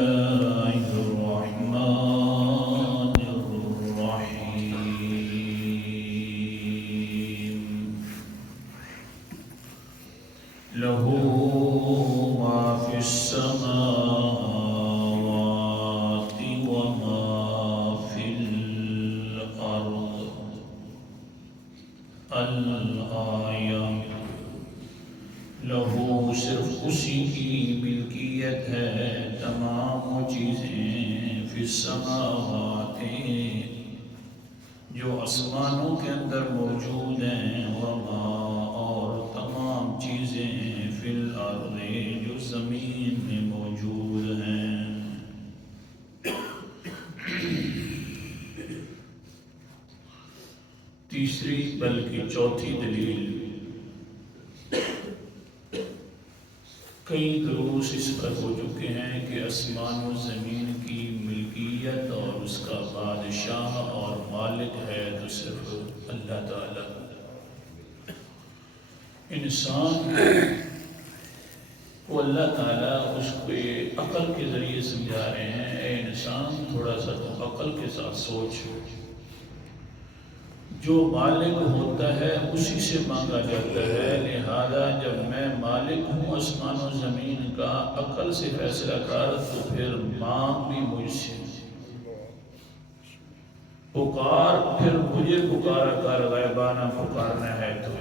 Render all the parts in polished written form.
الله الرحمن الرحيم له ما في السماوات وما في الأرض الآية لہو صرف اسی کی ملکیت ہے تمام چیزیں فی السماوات جو آسمانوں کے اندر موجود ہیں وما اور تمام چیزیں فی الارض جو زمین میں موجود ہیں. تیسری بلکہ چوتھی دلیل کئی دروس اس پر ہو چکے ہیں کہ آسمان و زمین کی ملکیت اور اس کا بادشاہ اور مالک ہے تو صرف اللہ تعالیٰ. انسان کو اللہ تعالیٰ اس کو عقل کے ذریعے سمجھا رہے ہیں اے انسان تھوڑا سا تو عقل کے ساتھ سوچ. جو مالک ہوتا ہے اسی سے مانگا جاتا ہے، لہذا جب میں مالک ہوں آسمان و زمین کا، عقل سے فیصلہ کر تو پھر مانگ بھی مجھ سے، پکار پھر مجھے پکارا کر، غیبانہ پکارنا ہے تو.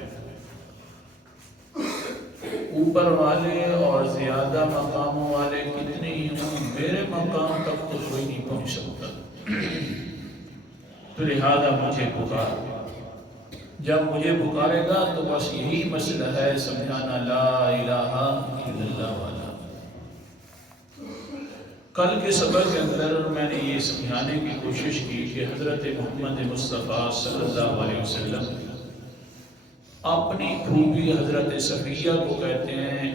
اوپر والے اور زیادہ مقاموں والے کتنے ہی ہوں، میرے مقام تک تو کوئی نہیں پہنچ سکتا، تو لہذا مجھے پکار. جب مجھے پکارے گا تو بس یہی مسئلہ ہے سمجھانا لا الہ الا اللہ والا. کل کے سبق کے اندر میں نے یہ سمجھانے کی کوشش کی کہ حضرت محمد مصطفیٰ صلی اللہ علیہ وسلم اپنی پھوپھی حضرت صفیہ کو کہتے ہیں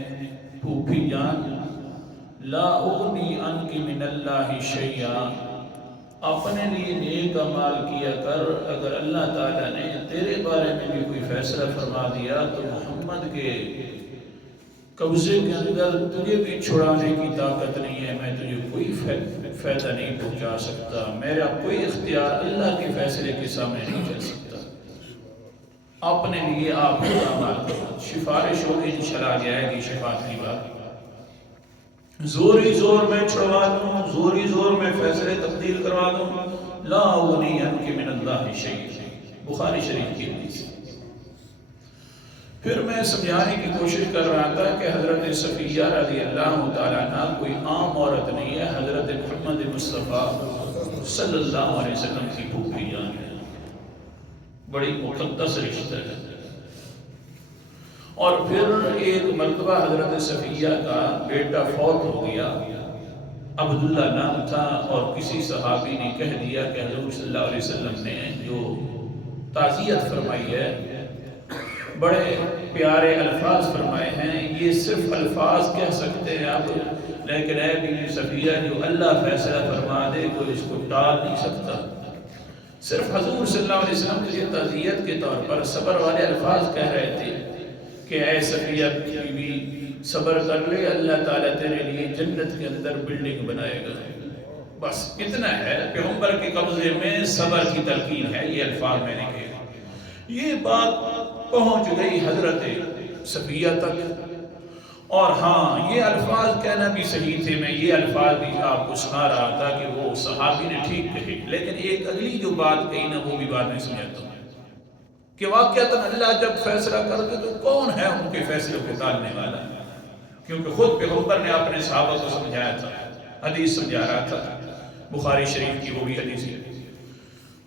پھوپھی جان لا اغنی عنک من اللہ شیئا، اپنے لیے نیک اعمال کیا کر، اگر اللہ تعالیٰ نے تیرے بارے میں بھی کوئی فیصلہ فرما دیا تو محمد کے قبضے کے اندر تجھے بھی چھڑانے کی طاقت نہیں ہے، میں تجھے کوئی فائدہ نہیں پہنچا سکتا، میرا کوئی اختیار اللہ کے فیصلے کے سامنے نہیں چل سکتا. اپنے لیے آپ خود اعمال کرو. سفارش ہوگی انشاءاللہ آ جائے گی شفاعت کی بات. زوری زور میں چھڑوا دوں، زوری زور میں فیصلے تبدیل کروا دوں، لا اغنی عنک من اللہ شیئا، بخاری شریف کی حدیث. پھر میں سمجھانے کی کوشش کر رہا تھا کہ حضرت صفیہ رضی اللہ تعالیٰ عنہ کوئی عام عورت نہیں ہے، حضرت محمد مصطفیٰ صلی اللہ علیہ وسلم کی پھوپھی جان ہے، بڑی مقدس رشتہ ہے. اور پھر ایک مرتبہ حضرت صفیہ کا بیٹا فوت ہو گیا، عبداللہ نام تھا، اور کسی صحابی نے کہہ دیا کہ حضور صلی اللہ علیہ وسلم نے جو تعزیت فرمائی ہے بڑے پیارے الفاظ فرمائے ہیں، یہ صرف الفاظ کہہ سکتے ہیں آپ، لیکن اے بیوی صفیہ جو اللہ فیصلہ فرما دے کوئی اس کو ٹال نہیں سکتا. صرف حضور صلی اللہ علیہ وسلم تجھے تعزیت کے طور پر صبر والے الفاظ کہہ رہے تھے کہ اے صفیہ بیوی صبر کر لے، اللہ تعالیٰ تیرے لیے جنت کے اندر بلڈنگ بنائے گا. بس اتنا ہے، پیغمبر کے قبضے میں صبر کی تلقین ہے، یہ الفاظ میں نے کہے. یہ بات پہنچ گئی حضرت صفیہ تک، اور ہاں یہ الفاظ کہنا بھی صحیح تھے، میں یہ الفاظ بھی آپ کو سنا رہا تھا کہ وہ صحابی نے ٹھیک کہے، لیکن ایک اگلی جو بات کہی نا وہ بھی بات میں سمجھتا ہوں کہ واقعتاً اللہ جب فیصلہ کرتے تو کون ہے ان کے فیصلے کو ٹالنے والا، کیونکہ خود پیغمبر نے اپنے صحابہ کو سمجھایا تھا، حدیث سمجھا رہا تھا، بخاری شریف کی وہ بھی حدیث ہے.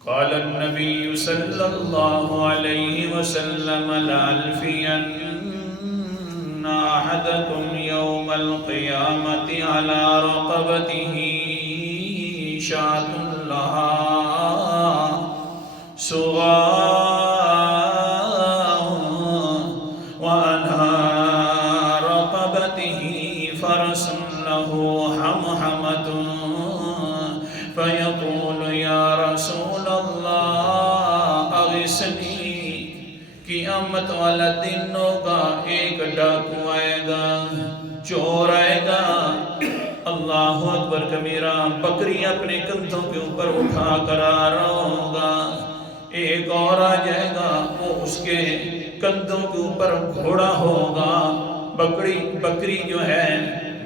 قال النبي صلى الله عليه وسلم لألفين أحدكم يوم القيامة على رقبته شاة لها صغاء وعلى رقبته فرس له حمحمة فيقول يا رسول اللہ اغثنی. قیامت والا دن ہوگا، ایک ڈاکو آئے گا، چور آئے گا، اللہ اللہ اکبر کبیرہ، بکری اپنے کندھوں کے اوپر اٹھا کر آ رہا ہوگا، ایک اور آ جائے گا، وہ اس کے کندھوں کے اوپر گھوڑا ہوگا، بکری جو ہے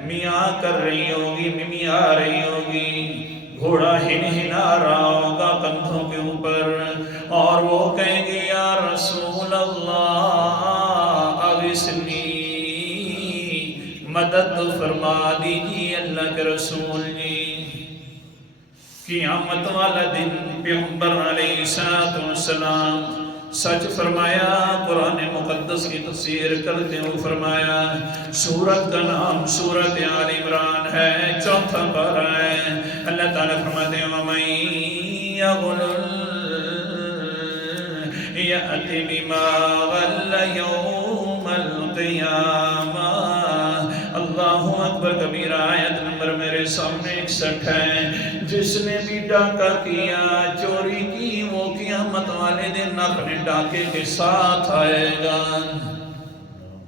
میاں کر رہی ہوگی، ممی آ رہی ہوگی، گھوڑا ہنا رہا ہوگا کندھوں کے اوپر، اور وہ کہیں گے یا رسول اللہ اغثنی، مدد فرما دیجیے اللہ کے رسول جی۔ قیامت والا دن پیغمبر علیہ السلام سچ فرمایا، قرآن مقدس کی تفسیر کرتے ہوئے فرمایا، سورت کا نام سورت آل عمران ہے، 4 پارہ ہے۔ اللہ تعالیٰ فرماتے ہیں وَمَن يَغْلُلْ يَأْتِ بِمَا غَلَّ يَوْمَ الْقِيَامَةِ۔ اللہ اکبر کبیرہ، آیت نمبر میرے سامنے 61 ہے۔ جس نے بھی ڈاکہ کیا، چوری کی، وہ قیامت والے دن اپنے ڈاکے کے ساتھ آئے گا۔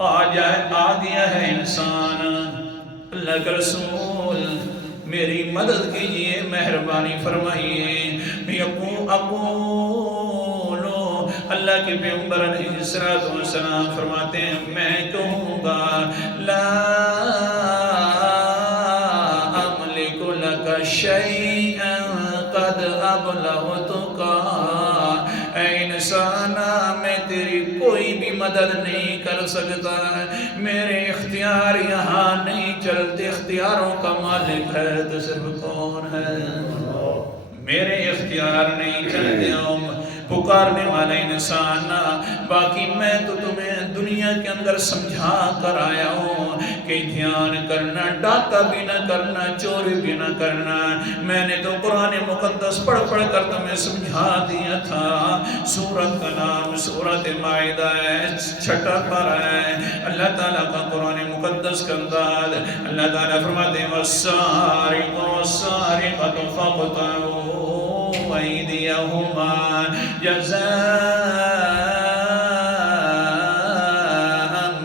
آ گیا ہے انسان، اللہ کے رسول میری مدد کیجئے، مہربانی فرمائیے۔ اقولو، اللہ کے پیغمبر علیہ السلام فرماتے ہیں میں کہوں گا لا املک لک شیئا قد ابلغتک، اے انسانا میں تیری کوئی بھی مدد نہیں کر سکتا، میرے اختیار یہاں نہیں چلتے، اختیاروں کا مالک ہے تو صرف کون ہے؟ میرے اختیار نہیں چلتے ہوں، پکارنے والا انسان، باقی میں تو تمہیں دنیا کے اندر سمجھا کر آیا ہوں کہ دھیان کرنا، ڈاکہ بھی نہ کرنا، چوری بھی نہ کرنا۔ میں نے تو قرآن مقدس پڑھ کر تمہیں سمجھا دیا تھا۔ سورت کا نام سورت مائدہ ہے، 6 پارہ ہے۔ اللہ تعالیٰ کا قرآن مقدس کا انداز، اللہ تعالیٰ فرماتے ہیں وَالسَّارِقُ وَالسَّارِقَةُ فَاقْطَعُوا أَيْدِيَهُمَا جَزَاءً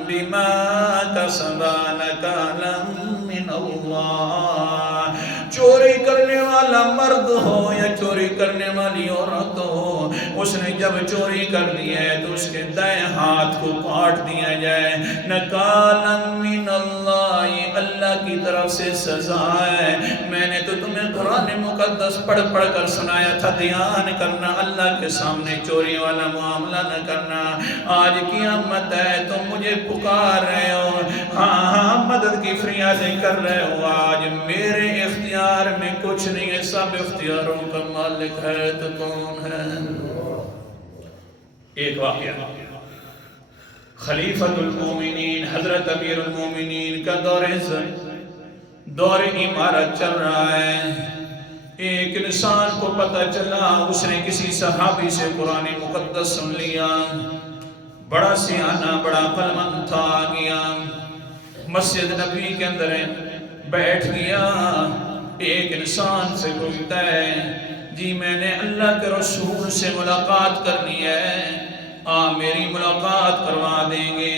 بِمَا كَسَبَا نَكَالًا مِّنَ اللَّهِ۔ چوری کرنے والا مرد ہو یا چوری کرنے والی عورت ہو، اس نے جب چوری کر لی ہے تو اس کے دائیں ہاتھ کو کاٹ دیا جائے، نکالا من اللہ، یہ اللہ کی طرف سے سزا ہے۔ میں نے تو تمہیں قرآن مقدس پڑھ کر سنایا تھا دھیان کرنا، اللہ کے سامنے چوری والا معاملہ نہ کرنا۔ آج قیامت ہے تم مجھے پکار رہے ہو، ہاں مدد کی فریادیں کر رہے ہو، آج میرے اختیار میں کچھ نہیں ہے، سب اختیاروں کا مالک ہے تو کون ہے؟ ایک واقعہ، خلیفۃ المومنین حضرت امیر المومنین کا دور امارت چل رہا ہے۔ ایک انسان کو پتہ چلا، اس نے کسی صحابی سے قرآن مقدس سن لیا، بڑا سیانہ بڑا عقلمند تھا، آ گیا مسجد نبی کے اندر بیٹھ گیا، ایک انسان سے پوچھتا ہے جی میں نے اللہ کے رسول سے ملاقات کرنی ہے، میری ملاقات کروا دیں گے؟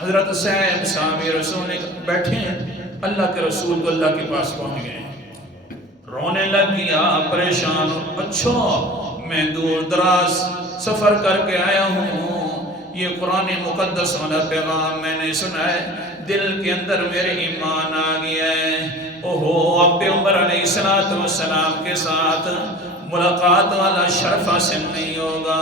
حضرت صحابی رسول بیٹھے ہیں، اللہ کے رسول کو اللہ کے پاس پہنچ گئے، رونے لگ گیا، پریشان ہو، اچھا میں دور دراز سفر کر کے آیا ہوں، یہ قرآن مقدس والا پیغام میں نے سنا ہے، دل کے اندر میرے ایمان آ گیا ہے۔ اوہو، اب پیغمبر علیہ السلام کے ساتھ ملاقات والا شرف حاصل نہیں ہوگا،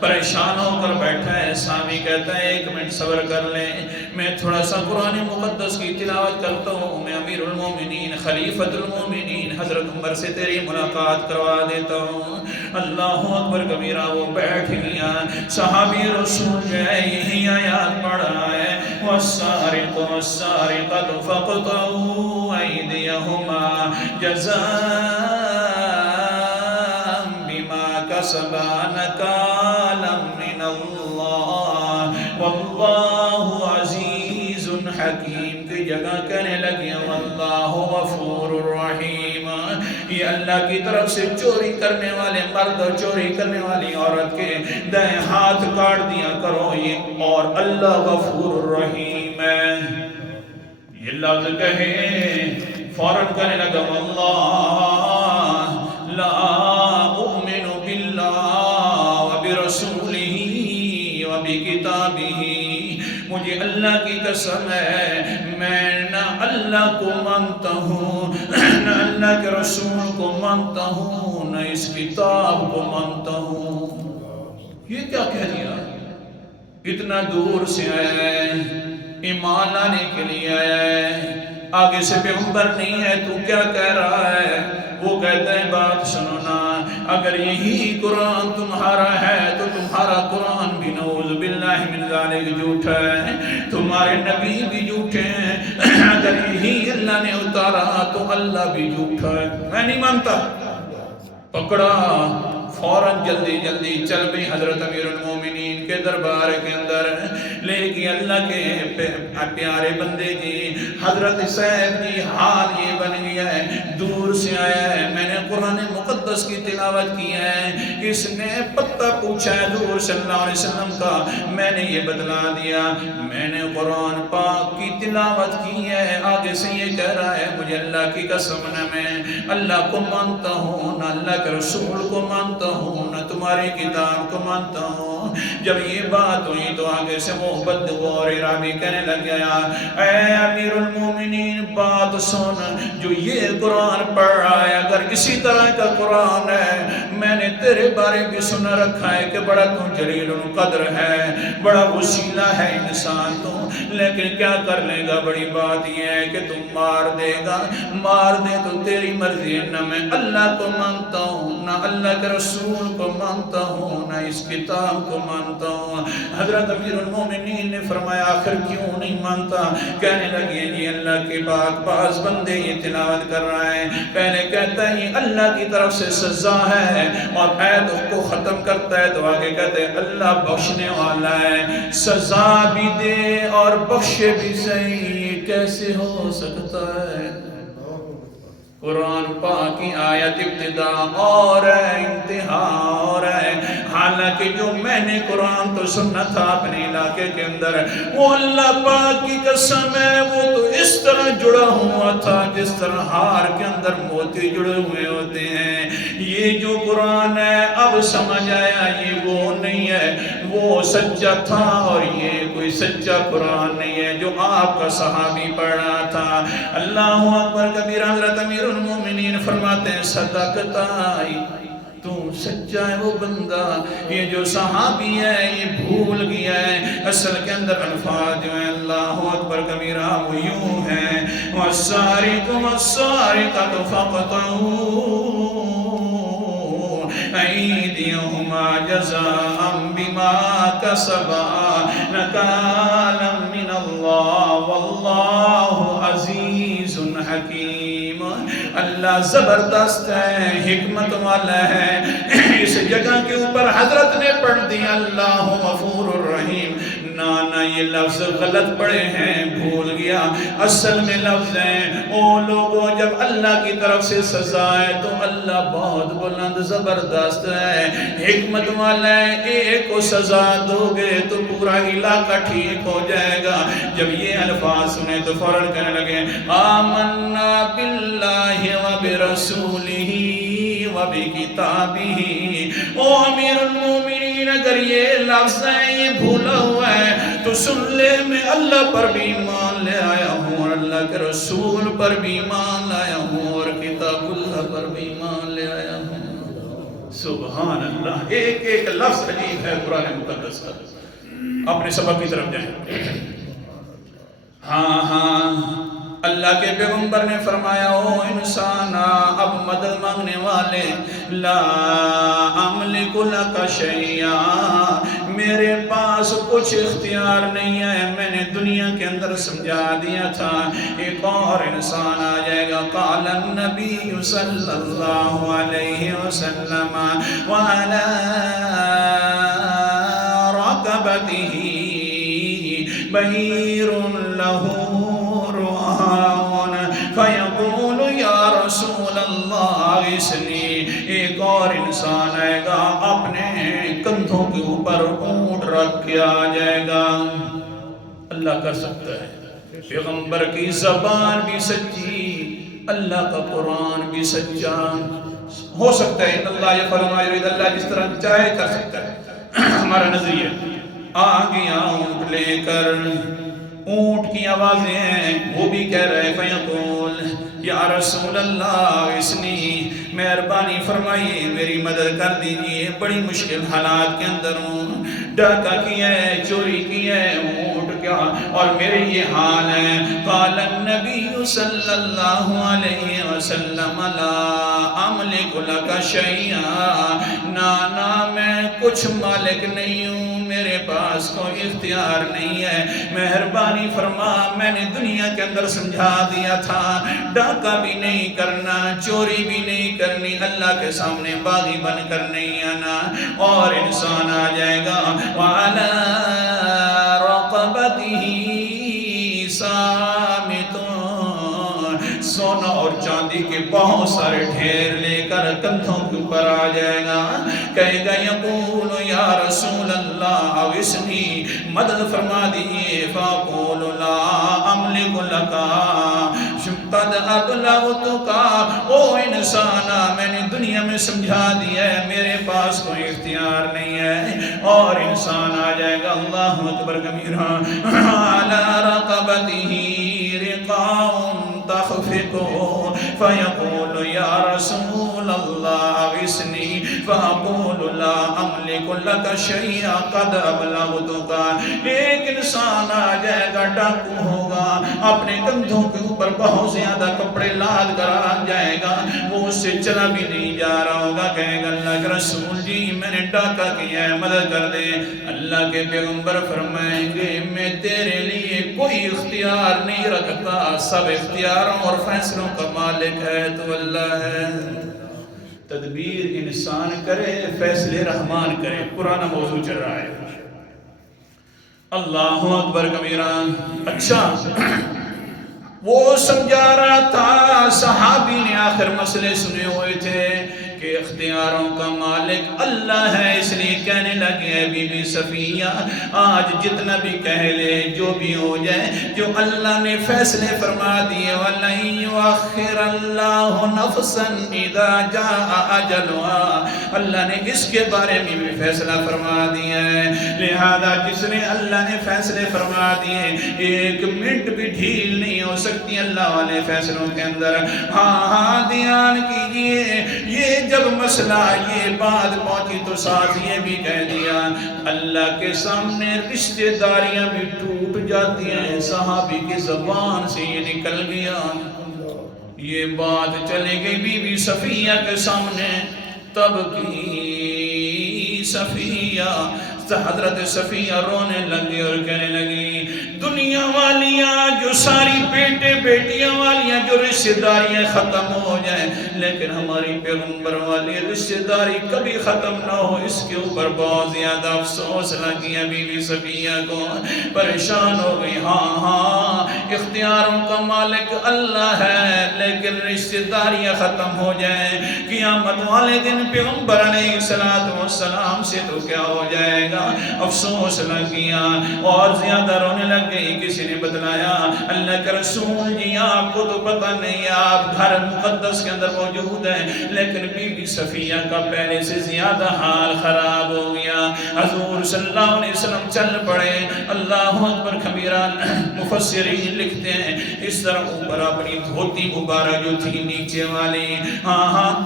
پریشان ہو کر بیٹھا ہے۔ صحابی کہتا ہے 1 منٹ صبر کر لیں، میں تھوڑا سا قرآن مقدس کی تلاوت کرتا ہوں، میں امیر المومنین خلیفۃ المومنین حضرت عمر سے تیری ملاقات کروا دیتا ہوں۔ اللہ اکبر کبیرہ، وہ بیٹھ گیا، صحابی رسول جو ہے یہی آیات پڑھ رہا ہے، وَالسَّارِقُ وَالسَّارِقَةُ فَاقْطَعُوا أَيْدِيَهُمَا جَزَاءً بِمَا كَسَبَا نَكَالًا مِّنَ اللَّهِ وَاللَّهُ عَزِيزٌ حَكِيمٌ کی جگہ کہنے لگے وَاللَّهُ غَفُورٌ رَحِيمٌ، یہ اللہ کی طرف سے چوری کرنے والے مرد اور چوری کرنے والی عورت کے دائیں ہاتھ کاٹ دیا کرو، یہ اور اللہ غفور الرحیم ہے۔ یہ لفظ کہے فوراً کہنے لگا واللہ لا اؤمن باللہ وبرسولہ وبکتابہ، مجھے اللہ کی قسم ہے میں نہ اللہ کو مانتا ہوں، نہ اللہ کے رسول کو مانتا ہوں، نہ اس کتاب کو مانتا ہوں۔ یہ کیا کہہ دیا؟ اتنا دور سے آیا ہے، ایمان لانے کے لیے آیا ہے، آگے سے پیغمبر نہیں ہے، تو کیا کہہ رہا ہے؟ وہ کہتے ہیں بات سنو نا، اگر یہی قرآن تمہارا ہے تو تمہارا قرآن بھی نعوذ باللہ من ذالک جھوٹا ہے، تمہارے نبی بھی جھوٹے ہیں، اگر یہی اللہ نے اتارا تو اللہ بھی جھوٹا ہے، میں نہیں مانتا۔ پکڑا، فوراً جلدی جلدی چل گئی حضرت امیر المومنین کے دربار کے اندر، لے گی اللہ کے پیارے بندے جی، حضرت صاحب جی حال یہ بن گیا ہے، دور سے آیا ہے، میں نے قرآن مقدس کی تلاوت کی ہے، اس نے پتہ پوچھا ہے حضور صلی اللہ علیہ وسلم کا، میں نے یہ بتلا دیا، میں نے قرآن پاک کی تلاوت کی ہے، آگے سے یہ کہہ رہا ہے مجھے اللہ کی قسم نہ میں اللہ کو مانتا ہوں، نہ اللہ کے رسول کو مانتا ہوں، نہ تمہاری کتاب کو مانتا ہوں۔ جب یہ بات ہوئی تو آگے سے محبت غور رابی کہنے لگ گیا، اے امیر المومنین بات سن، جو یہ قرآن پڑھ رہا ہے اگر اسی طرح کا قرآن ہے، میں نے تیرے بارے بھی سنا رکھا ہے کہ بڑا تو جلیل القدر ہے، بڑا وسیلہ ہے انسان تو، لیکن کیا کر لے گا؟ بڑی بات یہ ہے کہ تم مار دے گا، مار دے تو تیری مرضی ہے، نہ میں اللہ کو مانتا ہوں، نہ اللہ کے رسول کو مانتا ہوں، نہ اس کتاب کو مانتا ہوں۔ حضرت امیر المومنین نے فرمایا آخر کیوں نہیں مانتا؟ کہنے لگے جی اللہ کے پاک باز بندے یہ تلاوت کر رہا ہے، پہلے کہتا ہے یہ اللہ کی طرف سے سزا ہے، اور آیت کو ختم کرتا ہے تو آگے کہتے ہیں اللہ بخشنے والا ہے، سزا بھی دے اور بخشے بھی صحیح، یہ کیسے ہو سکتا ہے؟ قرآن پاک کی آیت ابتدا اور ہے، انتہا اور ہے، حالانکہ جو میں نے قرآن تو سننا تھا اپنے علاقے کے اندر، وہ اللہ پاک کی قسم ہے وہ تو اس طرح جڑا ہوا تھا جس طرح ہار کے اندر موتی جڑے ہوئے ہوتے ہیں۔ یہ جو قرآن ہے اب سمجھ آیا یہ وہ نہیں ہے، وہ سچا تھا اور یہ کوئی سچا قرآن نہیں ہے جو آپ کا صحابی پڑھ رہا تھا۔ اللہ اکبر کبیر۔ حضرت امیر المومنین فرماتے ہیں صدقت آئی، تو سچا ہے وہ بندہ، یہ جو صحابی ہے یہ بھول گیا ہے، اصل کے اندر الفاظ جو ہیں اللہ اکبر کبیرہ وہ یوں ہیں، وَالسَّارِقُ وَالسَّارِقَةُ فَاقْطَعُوا أَيْدِيَهُمَا جَزَاءً بِمَا كَسَبَا نَكَالًا مِّنَ اللَّهِ وَاللَّهُ عَزِيزٌ حَكِيمٌ۔ اللہ زبردست ہے، حکمت والا ہے۔ اس جگہ کے اوپر حضرت نے پڑھ دیا اللہ غفور الرحیم، نانا یہ لفظ غلط پڑھے ہیں، بھول گیا، اصل میں لفظ ہیں او لوگوں جب اللہ کی طرف سے سزا ہے تو اللہ بہت بلند زبردست ہے، حکمت والا ہے، ایک کو سزا دو گے تو پورا علاقہ ٹھیک ہو جائے گا۔ جب یہ الفاظ سنے تو فوراً کہنے لگے آمنا باللہ وبرسولہ وبکتابہ۔ او امیر المومنین اگر یہ لفظ ہے یہ بھولا ہوا ہے تو سن لے میں اللہ پر بھی ایمان لے آیا ہوں اور اللہ کے رسول پر بھی ایمان لایا ہوں اور کتاب اللہ پر بھی ایمان لے آیا ہوں۔ سبحان اللہ، ایک ایک لفظ عجیب ہے قرآن مقدس کا۔ اپنے سبق کی طرف جائیں۔ ہاں ہاں اللہ کے پیغمبر نے فرمایا او انسان اب مدد مانگنے والے، لا املک لک شیئا، میرے پاس کچھ اختیار نہیں ہے، میں نے دنیا کے اندر سمجھا دیا تھا۔ ایک اور انسان آ جائے گا، قال النبی صلی اللہ علیہ وسلم وعلی رقبتہ بعیر لہ رعاء فیقول یا رسول اللہ اغثنی۔ ایک اور انسان آئے گا اپنے کندھوں کے اوپر اونٹ رکھ کے آ جائے گا۔ اللہ کر سکتا ہے، پیغمبر کی زبان بھی سچی، اللہ کا قرآن بھی سچا ہو سکتا ہے، اللہ یہ فرمائے اللہ جس طرح چاہے کر سکتا ہے۔ ہمارا نظریہ آ گیا اونٹ لے کر، اونٹ کی آوازیں ہیں، وہ بھی کہہ رہے فیقول یا رسول اللہ اسنی، مہربانی فرمائیے میری مدد کر دیجئے، بڑی مشکل حالات کے اندر ہوں، ڈاکہ کیا ہے، چوری کی ہے، اونٹ کیا اور میرے یہ حال ہے۔ قال النبی صلی اللہ علیہ وسلم لا املک لک شیئا، نا میں کچھ مالک نہیں ہوں، میرے پاس کوئی اختیار نہیں ہے، مہربانی فرما، میں نے دنیا کے اندر سمجھا دیا تھا ڈاکہ بھی نہیں کرنا، چوری بھی نہیں کرنی، اللہ کے سامنے باغی بن کر نہیں آنا، اور انسان آ جائے گا وَعَلَىٰ رَقَبَتِهِ سَامِتٌ، سونا اور چاندی کے بہت سارے ڈھیر لے کر کندھوں کے اوپر آ جائے گا، کہے گا یقول یا رسول اللہ اوسنی، مدد فرما دیئے، فاقول لا املک لکا قد ابلغتکا، او انسانا میں نے دنیا میں سمجھا دیا ہے، میرے پاس کوئی اختیار نہیں ہے، اور انسان آ جائے گا اللہ اکبر کبیرہ علی رقبتہ رقاء تخفقه فيقول يا رسول الله اغثني فأقول لا أملك لك شيئا قد أبلغتك، ایک انسان آ جائے گا ڈاکو ہوگا، اپنے کندھوں کے اوپر بہت زیادہ کپڑے لاد کر آ جائے گا، وہ اس سے چلا بھی نہیں جا رہا ہوگا، کہے گا اللہ کے رسول جی میں نے ڈاکہ کیا ہے، مدد کر دے۔ اللہ کے پیغمبر فرمائیں گے میں تیرے لیے کوئی اختیار نہیں رکھتا، سب اختیاروں اور فیصلوں کا مالک ہے تو اللہ ہے۔ تدبیر انسان کرے، فیصلے رحمان کرے، پرانا موضوع چل رہا ہے۔ اللہ اکبر کبیرہ۔ اچھا وہ سمجھا رہا تھا، صحابی نے آخر مسئلے سنے ہوئے تھے کہ اختیاروں کا مالک اللہ ہے، اس لیے کہنے لگے بی بی صفیہ آج جتنا بھی کہہ لے، جو بھی ہو جائے، جو اللہ نے فیصلے فرما دیے وَلَن يُؤَخِّرَ اللَّهُ نَفْسًا إِذَا جَاءَ أَجَلُهَا، اللہ نے اس کے بارے میں بھی فیصلہ فرما دیا ہے، لہذا جس نے اللہ نے فیصلے فرما دیے ایک منٹ بھی ڈھیل نہیں ہو سکتی اللہ والے فیصلوں کے اندر۔ ہاں دھیان کیجئے، یہ جب مسئلہ یہ بات پہنچی تو ساتھ یہ بھی کہہ دیا اللہ کے سامنے رشتہ داریاں بھی ٹوٹ جاتی ہیں، صحابی کی زبان سے یہ نکل گیا، یہ بات چلے گئی بی بی صفیہ کے سامنے، تب کی صفیہ حضرت صفیہ رونے لگی اور کہنے لگی دنیا والیاں جو ساری بیٹے بیٹیاں والیاں جو رشتہ داریاں ختم ہو جائیں، لیکن ہماری پیغمبر والی رشتہ داری کبھی ختم نہ ہو، اس کے اوپر بہت زیادہ افسوس لگی ہے بی بی صفیہ کو، پریشان ہو گئی۔ ہاں اختیاروں کا مالک اللہ ہے، لیکن رشتہ داریاں ختم ہو جائیں، قیامت والے دن پیغمبر علیہ السلام سے تو کیا ہو جائے گا، افسوس لگ گیا اور زیادہ رونے لگ گئی۔ کسی نے بتلایا اللہ کے رسول جی آپ کو تو پتہ نہیں، آپ گھر مقدس کے اندر موجود ہیں، لیکن بی بی صفیہ کا پہلے سے زیادہ حال خراب ہو گیا۔ حضور صلی اللہ علیہ وسلم چل پڑے، اللہ اکبر کبیرہ، مفسرین لکھتے ہیں اس طرح اوپر اپنی دھوتی مبارک جو تھی نیچے والی،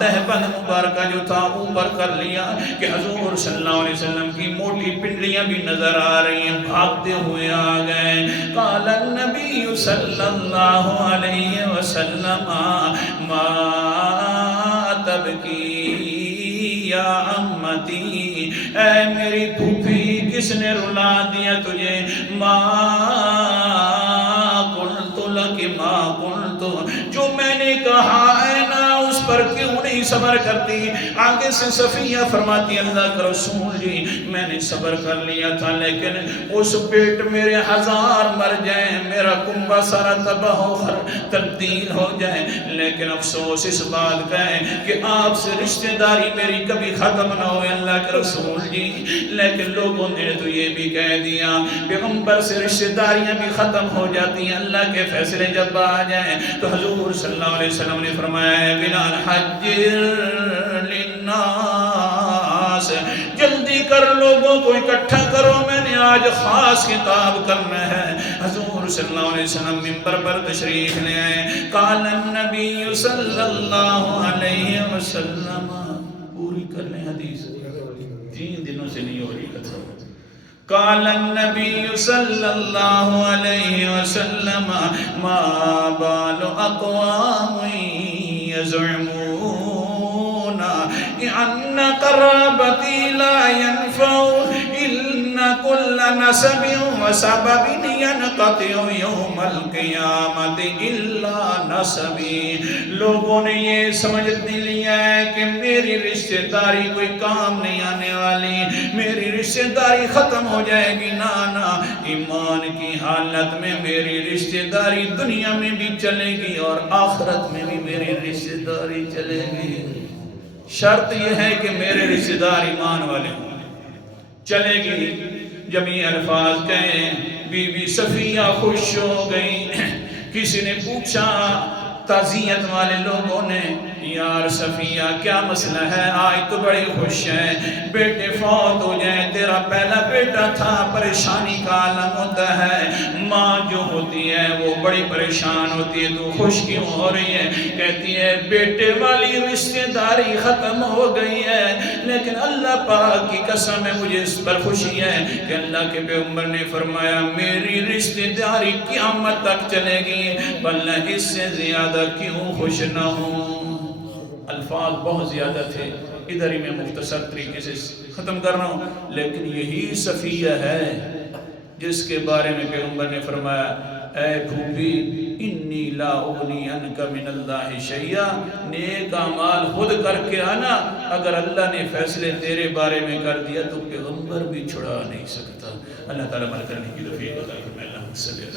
تہبند مبارکہ جو تھا اوپر کر لیا کہ حضور صلی اللہ علیہ وسلم کی موٹی پنڈلیاں بھی نظر آ رہی ہیں، بھاگتے ہوئے آ گئے۔ قال النبی صلی اللہ علیہ وسلم ما تبکی یا امتی، اے میری پھوپھی کس نے رلا دیا تجھے، ما قلت لک ما قلت، جو میں نے کہا ہے نا اس پر کیوں نہیں صبر کرتی؟ آگے سے صفیہ فرماتی اللہ کا رسول جی میں نے صبر کر لیا تھا، لیکن اس پیٹ میرے 1000 مر جائیں، میرا کنبہ سارا تباہ و تبدیل ہو جائے، لیکن افسوس اس بات کا ہے کہ آپ سے رشتہ داری میری کبھی ختم نہ ہوئے اللہ کے رسول جی۔ لیکن لوگوں نے تو یہ بھی کہہ دیا پیغمبر سے رشتہ داریاں بھی ختم ہو جاتی ہیں اللہ کے فیصلے جب آ جائیں۔ تو حضور صلی اللہ علیہ وسلم نے فرمایا ہے بلال حجر للناس، جلدی کر لوگوں کو اکٹھا کرو، میں نے آج خاص خطاب کرنا ہے۔ حضور صلی اللہ علیہ وسلم منبر پر تشریف لے آئے۔ قال النبی صلی اللہ علیہ وسلم، پوری کر لیں حدیث، 3 دنوں سے نہیں ہو رہی کتھا۔ قال النبی صلی اللہ علیہ وسلم ما بال اقوام يزعمون ان قرابتی لا ينفع ان کل نسب وسبب ينقطع یوم القیامت الا نسبی۔ لوگوں نے یہ سمجھ لیا ہے کہ میری رشتہ داری کوئی کام نہیں آنے والی، میری رشتہ داری ختم ہو جائے گی۔ نا ایمان کی حالت میں میری رشتہ داری دنیا میں بھی چلے گی اور آخرت میں بھی میری رشتہ داری چلے گی۔ شرط یہ ہے کہ میرے رشتہ دار ایمان والے ہوں، چلے گی۔ جب یہ الفاظ کہیں بی بی صفیہ خوش ہو گئی۔ کسی نے پوچھا تعزیت والے لوگوں نے یار صفیہ کیا مسئلہ ہے؟ آج تو بڑی خوش ہے، بیٹے فوت ہو جائیں، تیرا پہلا بیٹا تھا، پریشانی کا عالم ہوتا ہے، ماں جو ہوتی ہے وہ بڑی پریشان ہوتی ہے، تو خوش کیوں ہو رہی ہے؟ کہتی ہے بیٹے والی رشتہ داری ختم ہو گئی ہے، لیکن اللہ پاک کی قسم ہے مجھے اس پر خوشی ہے کہ اللہ کے پیغمبر نے فرمایا میری رشتہ داری قیامت تک چلے گی، بلکہ اس سے زیادہ کیوں خوش نہ ہوں۔ الفاظ بہت زیادہ تھے، ادھر ہی میں مختصر طریقے سے ختم کر رہا ہوں، لیکن یہی صفیہ ہے جس کے بارے میں پیغمبر نے فرمایا اے پھوپھی انی لا اغنی عنک من اللہ شیئا، نیک اعمال خود کر کے آنا، اگر اللہ نے فیصلے تیرے بارے میں کر دیا تو پیغمبر بھی چھڑا نہیں سکتا۔ اللہ تعالیٰ عمل کرنے کی توفیق عطا فرمائے۔ اللہ صلی اللہ